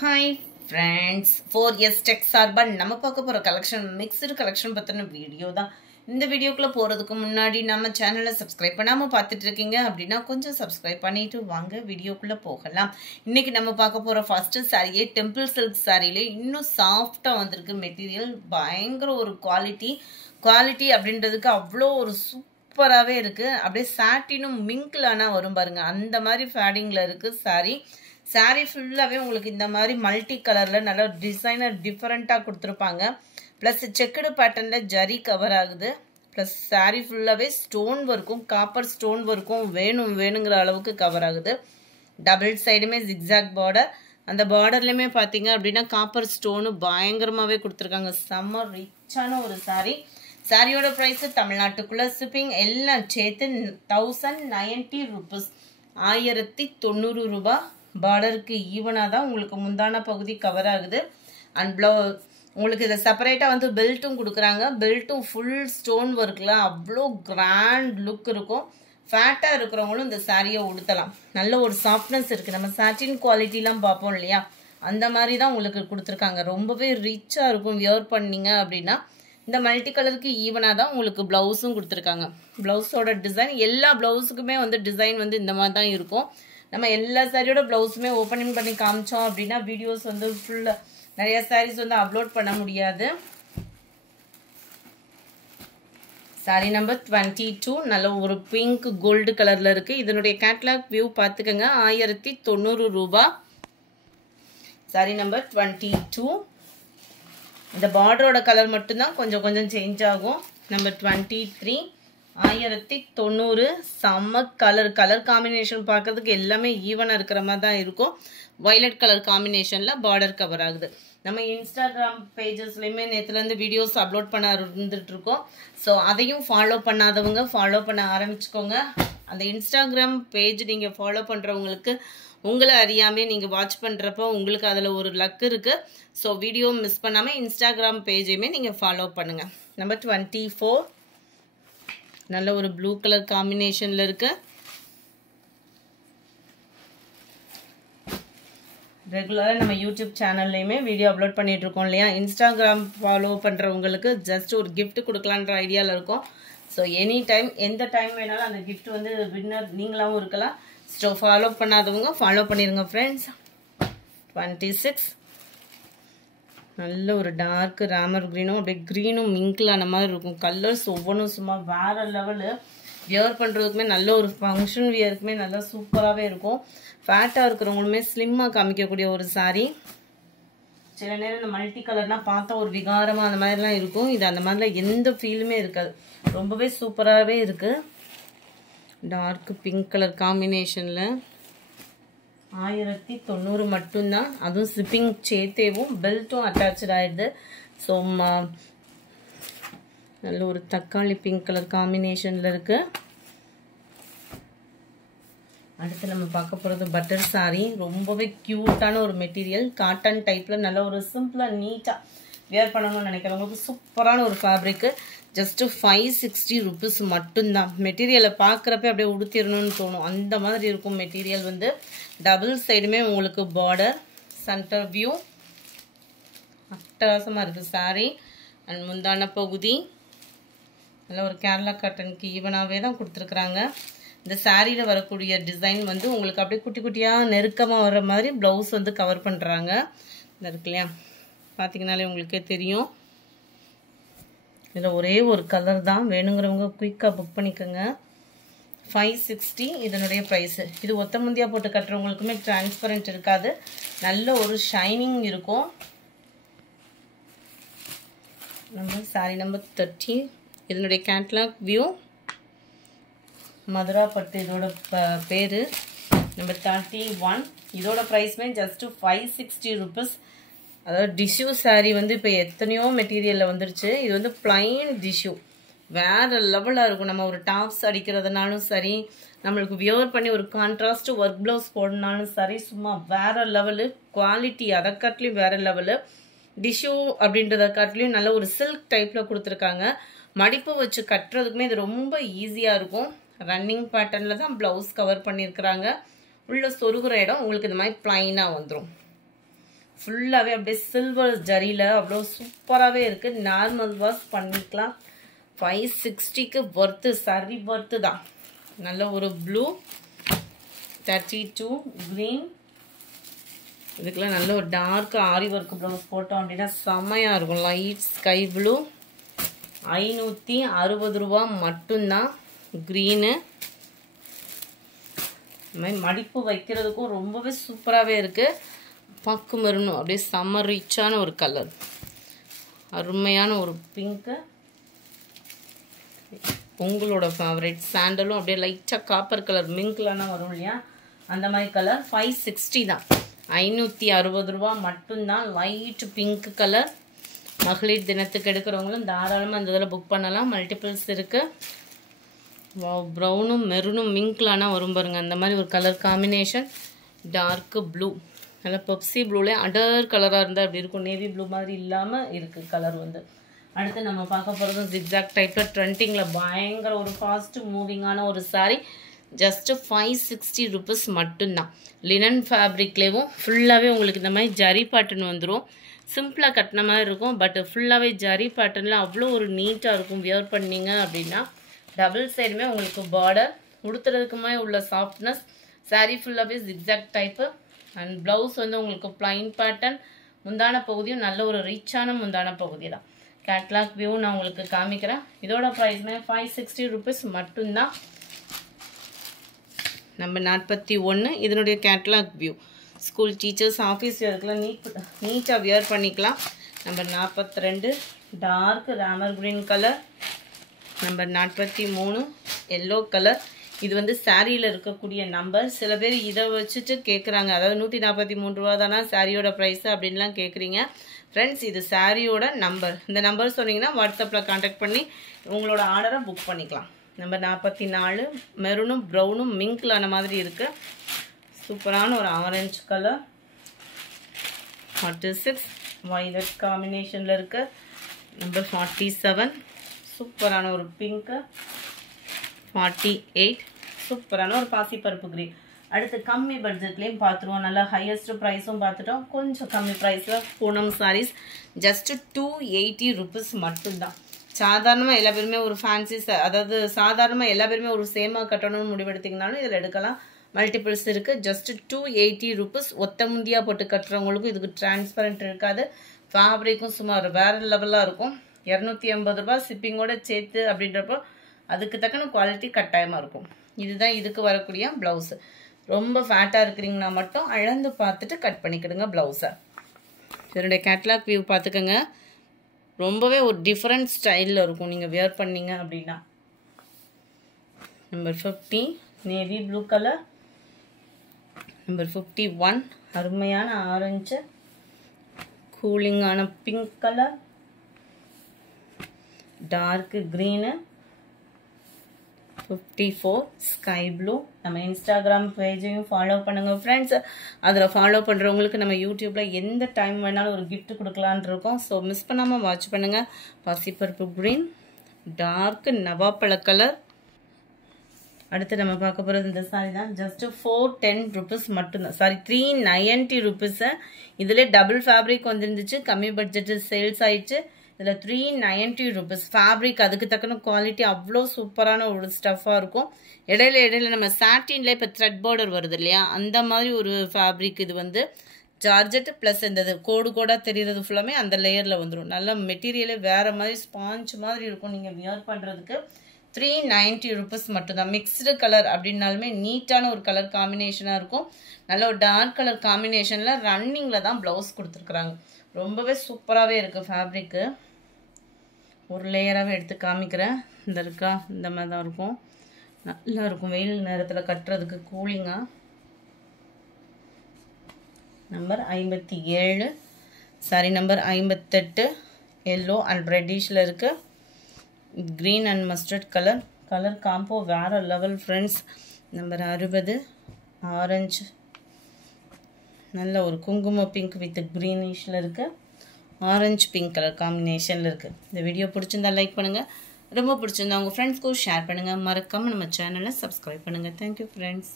Hi friends, 4S Tech சார்பா நம்ம பார்க்க போற கலெக்ஷன் மிக்ஸ்டு கலெக்ஷன் பத்தின வீடியோ தான். இந்த வீடியோக்குள்ள போறதுக்கு முன்னாடி நம்ம சேனலை சப்ஸ்கிரைப் பண்ணாம பார்த்துட்டு இருக்கீங்க அப்படின்னா கொஞ்சம் சப்ஸ்கிரைப் பண்ணிட்டு வாங்க வீடியோக்குள்ள போகலாம். இன்னைக்கு நம்ம பார்க்க போற ஃபர்ஸ்ட் சாரியே டெம்பிள் சில்க் சாரியிலே இன்னும் சாஃப்டா வந்திருக்கு. மெட்டீரியல் பயங்கர ஒரு குவாலிட்டி அப்படின்றதுக்கு அவ்வளோ ஒரு சூப்பராகவே இருக்கு. அப்படியே சாட்டினும் மிங்க்லானா வரும் பாருங்க, அந்த மாதிரி ஃபேடிங்ல இருக்கு சாரி. சாரி ஃபுல்லாகவே உங்களுக்கு இந்த மாதிரி மல்டி கலரில் நல்ல டிசைனர் டிஃப்ரெண்ட்டாக கொடுத்துருப்பாங்க. ப்ளஸ் செக்குடு பேட்டர்னில் ஜரி கவர் ஆகுது. ப்ளஸ் சாரி ஃபுல்லாகவே ஸ்டோன் ஒர்க்கும் காப்பர் ஸ்டோன் ஒர்க்கும் வேணுங்கிற அளவுக்கு கவர் ஆகுது. டபுள் சைடுமே ஜிக்ஸாக் பார்டர். அந்த பார்டர்லையுமே பார்த்தீங்க அப்படின்னா காப்பர் ஸ்டோனு பயங்கரமாகவே கொடுத்துருக்காங்க. செம்ம ரிச்சான ஒரு சாரி. சாரியோட ப்ரைஸு தமிழ்நாட்டுக்குள்ளே ஷிப்பிங் எல்லாம் சேர்த்து 1090 ருபீஸ், 1090 ரூபா. பார்டருக்கு ஈவனாக தான் உங்களுக்கு முந்தான பகுதி கவர் ஆகுது. அண்ட் உங்களுக்கு இதை செப்பரேட்டாக வந்து பெல்ட்டும் கொடுக்குறாங்க. பெல்ட்டும் ஃபுல் ஸ்டோன் ஒர்க்கில் அவ்வளோ கிராண்ட் லுக் இருக்கும். ஃபேட்டாக இருக்கிறவங்களும் இந்த சாரியை உடுத்தலாம். நல்ல ஒரு சாஃப்ட்னஸ் இருக்குது. நம்ம சாட்டின் குவாலிட்டிலாம் பார்ப்போம் இல்லையா, அந்த மாதிரி தான் உங்களுக்கு கொடுத்துருக்காங்க. ரொம்பவே ரிச்சாக இருக்கும். வியர் பண்ணிங்க அப்படின்னா இந்த மல்டி கலருக்கு ஈவனாக தான் உங்களுக்கு ப்ளவுஸும் கொடுத்துருக்காங்க. ப்ளவுஸோட டிசைன் எல்லா ப்ளவுஸுக்குமே வந்து டிசைன் வந்து இந்த மாதிரி தான் இருக்கும். நம்ம எல்லா சாரியோட ப்ளவுஸுமே ஓப்பனிங் பண்ணி காமிச்சோம் அப்படின்னா வீடியோஸ் வந்து ஃபுல்லாக நிறைய சாரீஸ் வந்து அப்லோட் பண்ண முடியாது. சாரி நம்பர் 22 நல்ல ஒரு பிங்க் கோல்டு கலரில் இருக்குது. இதனுடைய கேட்லாக் வியூ பார்த்துக்கோங்க. 1090 ரூபா. Sorry number 22. இந்த பார்டரோட கலர் மட்டும்தான் கொஞ்சம் சேஞ்ச் ஆகும். நம்பர் 23 1090. செம்ம கலர் காம்பினேஷன் பார்க்கறதுக்கு எல்லாமே ஈவனாக இருக்கிற மாதிரி தான் இருக்கும். வயலட் கலர் காம்பினேஷனில் பார்டர் கவர் ஆகுது. நம்ம இன்ஸ்டாகிராம் பேஜஸ்லையுமே நேற்றுலேருந்து வீடியோஸ் அப்லோட் பண்ண இருந்துகிட்ருக்கோம். ஸோ அதையும் ஃபாலோ பண்ணாதவங்க ஃபாலோ பண்ண ஆரம்பிச்சுக்கோங்க. அந்த இன்ஸ்டாகிராம் பேஜ் நீங்கள் ஃபாலோ பண்ணுறவங்களுக்கு உங்களை அறியாமே நீங்கள் வாட்ச் பண்ணுறப்போ உங்களுக்கு அதில் ஒரு லக் இருக்குது. ஸோ வீடியோ மிஸ் பண்ணாமல் இன்ஸ்டாகிராம் பேஜையுமே நீங்கள் ஃபாலோ பண்ணுங்கள். நம்பர் 24 நல்ல ஒரு ப்ளூ கலர் காம்பினேஷனில் இருக்கு. ரெகுலராக நம்ம யூடியூப் சேனல்லையுமே வீடியோ அப்லோட் பண்ணிட்டு இருக்கோம் இல்லையா. இன்ஸ்டாகிராம் ஃபாலோ பண்ணுறவங்களுக்கு ஜஸ்ட் ஒரு கிஃப்ட் கொடுக்கலான்ற ஐடியாவில் இருக்கும். ஸோ எனி டைம் எந்த டைம் வேணாலும் அந்த கிஃப்ட் வந்து வின்னர் நீங்களாகவும் இருக்கலாம். ஸோ ஃபாலோ பண்ணாதவங்க ஃபாலோ பண்ணிடுங்க ஃப்ரெண்ட்ஸ். 26 நல்ல ஒரு டார்க் ராமர் க்ரீனும் அப்படியே க்ரீனும் மிங்க்லான மாதிரி இருக்கும். கலர்ஸ் ஒவ்வொன்றும் சும்மா வேறு லெவலு. வியர் பண்ணுறதுக்குமே நல்ல ஒரு ஃபங்க்ஷன் வியருக்குமே நல்லா சூப்பராகவே இருக்கும். ஃபேட்டாக இருக்கிறவங்களுமே ஸ்லிம்மாக காமிக்கக்கூடிய ஒரு சாரீ. சில நேரம் இந்த மல்டி கலர்னால் பார்த்தா ஒரு விகாரமாக அந்த மாதிரிலாம் இருக்கும். இது அந்த மாதிரிலாம் எந்த ஃபீலுமே இருக்காது. ரொம்பவே சூப்பராகவே இருக்குது. டார்க் பிங்க் கலர் காம்பினேஷனில் 1090 மட்டும்தான். அதுவும் ஷிப்பிங் சேர்த்தேவும் பெல்ட்டும் அட்டாச்சு ஆயிடுது. ஸோ நல்ல ஒரு தக்காளி பிங்க் கலர் காம்பினேஷனில் இருக்குது. அடுத்து நம்ம பார்க்க போகிறது பட்டர் சாரி. ரொம்பவே க்யூட்டான ஒரு மெட்டீரியல். காட்டன் டைப்பில் நல்ல ஒரு சிம்பிளாக நீட்டாக வியர் பண்ணணும்னு நினைக்கிறவங்களுக்கு சூப்பரான ஒரு ஃபேப்ரிக்கு. ஜஸ்ட்டு 560 ருபீஸ் மட்டும்தான். மெட்டீரியலை பார்க்குறப்ப அப்படியே உடுத்திடணும்னு தோணும், அந்த மாதிரி இருக்கும் மெட்டீரியல் வந்து. டபுள் சைடுமே உங்களுக்கு பார்டர், சென்டர் வியூ அட்டகாசமாக இருக்குது சாரீ. அண்ட் முந்தான பகுதி நல்ல ஒரு கேரளா காட்டனுக்கு ஈவனாகவே தான் கொடுத்துருக்குறாங்க. இந்த சாரியில் வரக்கூடிய டிசைன் வந்து உங்களுக்கு அப்படியே குட்டி குட்டியாக நெருக்கமாக வர்ற மாதிரி ப்ளவுஸ் வந்து கவர் பண்ணுறாங்க. இந்த இருக்கு இல்லையா, பார்த்தீங்கன்னாலே உங்களுக்கே தெரியும். இதில் ஒரே ஒரு கலர் தான். வேணுங்கிறவங்க குயிக்காக புக் பண்ணிக்கோங்க. 560 இதனுடைய ப்ரைஸு. இது ஒத்த முந்தியாக போட்டு கட்டுறவங்களுக்குமே டிரான்ஸ்பரண்ட் இருக்காது. நல்ல ஒரு ஷைனிங் இருக்கும். சாரி நம்பர் 30 இதனுடைய கேட்லாக் வியூ. மதுரா பட்டு இதோட பேர். நம்பர் 31 இதோட ப்ரைஸ்மே ஜஸ்ட்டு 560 ருபீஸ். அதாவது டிஷ்யூ சாரீ வந்து இப்போ எத்தனையோ மெட்டீரியலில் வந்துருச்சு. இது வந்து பிளைன் டிஷ்யூ வேறு லெவலாக இருக்கும். நம்ம ஒரு டாப்ஸ் அடிக்கிறதுனாலும் சரி, நம்மளுக்கு வியர் பண்ணி ஒரு கான்ட்ராஸ்ட் ஒர்க் ப்ளவுஸ் போடனாலும் சரி, சும்மா வேறு லெவலு. குவாலிட்டி அதை காட்டிலையும் வேறு லெவலு. டிஷ்யூ அப்படின்றத காட்டிலையும் நல்ல ஒரு சில்க் டைப்பில் கொடுத்துருக்காங்க. மடிப்பு வச்சு கட்டுறதுக்குமே இது ரொம்ப ஈஸியாக இருக்கும். ரன்னிங் பேட்டர்னில் தான் ப்ளவுஸ் கவர் பண்ணியிருக்கிறாங்க. உள்ள சொருகிற இடம் உங்களுக்கு இந்த மாதிரி பிளைனாக வந்துடும். ஃபுல்லாகவே அப்படியே சில்வர் ஜரியில் அவ்வளோ சூப்பராகவே இருக்குது. நார்மல் வாஷ் பண்ணிக்கலாம். 560க்கு ஒர்த்து, சரி ஒர்த்து தான். நல்ல ஒரு ப்ளூ 32 க்ரீன். இதுக்கெல்லாம் நல்ல ஒரு டார்க் ஆரி ஒர்க் ப்ளவுஸ் போட்டோம் அப்படின்னா செம்மையாக இருக்கும். லைட் ஸ்கை ப்ளூ 560 ரூபா மட்டும்தான். க்ரீனு இந்த மாதிரி மடிப்பு வைக்கிறதுக்கும் ரொம்பவே சூப்பராகவே இருக்குது. பக்கு மெரூன் அப்படியே செம்ம ரிச்சான ஒரு கலர், அருமையான ஒரு பிங்க்கு. உங்களோட ஃபேவரட் சாண்டலும் அப்படியே லைட்டாக காப்பர் கலர் மிங்க்லனா வரும் இல்லையா, அந்த மாதிரி கலர். 560 தான், 560 ரூபா மட்டும்தான். Light pink colour. மகளிர் தினத்துக்கு எடுக்கிறவங்களும் தாராளமாக அந்த இதில் புக் பண்ணலாம். மல்டிபிள்ஸ் இருக்குது. ப்ரௌனும் மெரூனும் மிங்க்லானா வரும் பாருங்கள், அந்த மாதிரி ஒரு கலர் காம்பினேஷன். டார்க்கு ப்ளூ, நல்லா பெப்சி ப்ளூலே அடர் கலராக இருந்தால் அப்படி இருக்கும். நேவி ப்ளூ மாதிரி இல்லாமல் இருக்குது கலர் வந்து. அடுத்து நம்ம பார்க்க போகிறது ஜிக்ஸாக் டைப்பில் ட்ரெண்டிங்கில் பயங்கர ஒரு ஃபாஸ்ட்டு மூவிங்கான ஒரு சாரீ. ஜஸ்ட்டு 560 ருபீஸ் மட்டும்தான். லினன் ஃபேப்ரிக்லேயும் ஃபுல்லாகவே உங்களுக்கு இந்த மாதிரி ஜரி பேட்டர்ன் வந்துடும். சிம்பிளாக கட்டின மாதிரி இருக்கும், பட் ஃபுல்லாகவே ஜரி பேட்டர்னில் அவ்வளோ ஒரு நீட்டாக இருக்கும். வியர் பண்ணிங்க அப்படின்னா டபுள் சைடுமே உங்களுக்கு பார்டர், உடுத்துறதுக்குமே உள்ள சாஃப்ட்னஸ். சாரீ ஃபுல்லாகவே ஜிக்ஸாக் டைப்பு. அண்ட் ப்ளவுஸ் வந்து உங்களுக்கு ப்ளைன் பேட்டர்ன். முந்தான பகுதியும் நல்ல ஒரு ரிச்சான முந்தான பகுதி தான். கேட்லாக் வியூ நான் உங்களுக்கு காமிக்கிறேன். இதோட ப்ரைஸ்மே 560 ருபீஸ் மட்டும்தான். நம்பர் 41 இதனுடைய catalogue view. School teachers, office வேர்க்கெலாம் நீட்டாக வியர் பண்ணிக்கலாம். நம்பர் 42 டார்க் ராமர் green colour. Number 43 yellow colour. இது வந்து சாரியில் இருக்கக்கூடிய நம்பர். சில பேர் இதை வச்சுட்டு கேட்குறாங்க, அதாவது 143 ரூபா தானா சாரியோட ப்ரைஸு அப்படின்லாம் கேட்குறீங்க. ஃப்ரெண்ட்ஸ், இது சாரியோட நம்பர். இந்த நம்பர் சொன்னீங்கன்னா வாட்ஸ்அப்பில் கான்டாக்ட் பண்ணி உங்களோட ஆர்டரை புக் பண்ணிக்கலாம். நம்பர் 44 மெரூனும் ப்ரௌனும் மிங்க்லான மாதிரி இருக்குது. சூப்பரான ஒரு ஆரஞ்சு கலர். 46 வயலட் காம்பினேஷனில் இருக்குது. நம்பர் 47 சூப்பரான ஒரு பிங்க்கு. 48 சூப்பரான ஒரு பாசிப்பருப்பு கிரீன். அடுத்து கம்மி பட்ஜெட்லேயும் பார்த்துருவோம். நல்லா ஹையஸ்ட் ப்ரைஸும் பார்த்துட்டோம். கொஞ்சம் கம்மி ப்ரைஸில் பூனம் சாரீஸ். ஜஸ்ட்டு 280 ருபீஸ் மட்டும்தான். சாதாரணமாக எல்லா பேருமே ஒரு ஃபேன்சி, அதாவது சாதாரணமாக எல்லா பேருமே ஒரு சேமாக கட்டணும்னு முடிவெடுத்திங்கனாலும் இதில் எடுக்கலாம். மல்டிபிள்ஸ் இருக்குது. Just 280 rupees. ஒத்த முந்தியாக போட்டு கட்டுறவங்களுக்கும் இதுக்கு டிரான்ஸ்பரண்ட் இருக்காது. ஃபேப்ரிக்கும் சுமார் வேறு லெவலாக இருக்கும். 280 ரூபா ஷிப்பிங்கோட சேர்த்து அப்படின்றப்போ அதுக்கு தக்கன குவாலிட்டி கட்டாயமாக இருக்கும். இதுதான் இதுக்கு வரக்கூடிய ப்ளவுஸு. ரொம்ப ஃபேட்டாக இருக்கிறீங்கன்னா மட்டும் அளந்து பார்த்துட்டு கட் பண்ணிக்கிடுங்க ப்ளவுஸை. இதனுடைய கேட்லாக் வியூ பார்த்துக்கோங்க. ரொம்பவே ஒரு டிஃப்ரெண்ட் ஸ்டைலில் இருக்கும் நீங்கள் வியர் பண்ணிங்க அப்படின்னா. Number 50 navy blue colour. Number 51 அருமையான ஆரஞ்சு கூலிங்கான pink colour. Dark green. 54 sky blue. நம்ம இன்ஸ்டாகிராம் பேஜையும் ஃபாலோ பண்ணுங்கள் ஃப்ரெண்ட்ஸ். அதில் ஃபாலோ பண்ணுறவங்களுக்கு நம்ம யூடியூப்பில் எந்த டைம் வேணாலும் ஒரு கிஃப்ட் கொடுக்கலான் இருக்கோம். ஸோ மிஸ் பண்ணாமல் வாட்ச் பண்ணுங்கள். பாசிப்பருப்பு க்ரீன், டார்க் நவாப்பழ கலர். அடுத்து நம்ம பார்க்க போகிறது இந்த சாரி தான். ஜஸ்ட்டு 410 ருபீஸ் மட்டும்தான். Sorry 390 rupees. இதில் டபுள் ஃபேப்ரிக் வந்துருந்துச்சு. கம்மி பட்ஜெட்டு சேல்ஸ் ஆயிடுச்சு. இதில் 390 ருபீஸ். ஃபேப்ரிக் அதுக்கு தக்கன குவாலிட்டி அவ்வளோ சூப்பரான ஒரு ஸ்டஃப்பாக இருக்கும். இடையில நம்ம சாட்டின்ல இப்போ த்ரெட் பார்டர் வருது இல்லையா, அந்த மாதிரி ஒரு ஃபேப்ரிக். இது வந்து ஜார்ஜெட் ப்ளஸ் இந்த கோடாக தெரிகிறது ஃபுல்லாமே அந்த லேயரில் வந்துடும். நல்ல மெட்டீரியலே வேறு மாதிரி ஸ்பாஞ்ச் மாதிரி இருக்கும். நீங்கள் வியர் பண்ணுறதுக்கு 390 ருபீஸ் மட்டும்தான். மிக்ஸ்டு கலர் அப்படின்னாலுமே நீட்டான ஒரு கலர் காம்பினேஷனாக இருக்கும். நல்ல ஒரு டார்க் கலர் காம்பினேஷனில் ரன்னிங்கில் தான் ப்ளவுஸ் கொடுத்துருக்குறாங்க. ரொம்பவே சூப்பராகவே இருக்குது ஃபேப்ரிக்கு. ஒரு லேயராகவே எடுத்து காமிக்கிறேன். இந்த இருக்கா, இந்த மாதிரி தான் இருக்கும். நல்லா இருக்கும் வெயில் நேரத்தில் கட்டுறதுக்கு கூலிங்காக. Number 57 sorry number 58 yellow and ரெட்டிஷில் இருக்குது. Green and mustard colour combo வேறு லெவல் ஃப்ரெண்ட்ஸ். நம்பர் 60 ஆரஞ்சு, நல்ல ஒரு குங்குமம் பிங்க் வித் க்ரீனிஷில் இருக்குது. ஆரஞ்சு பிங்க் கலர் காம்பினேஷனில் இருக்குது. இந்த வீடியோ பிடிச்சிருந்தா லைக் பண்ணுங்கள். ரொம்ப பிடிச்சிருந்தா உங்கள் ஃப்ரெண்ட்ஸ்க்கும் ஷேர் பண்ணுங்கள். மறக்காமல் நம்ம சேனலை சப்ஸ்கிரைப் பண்ணுங்கள். Thank you friends.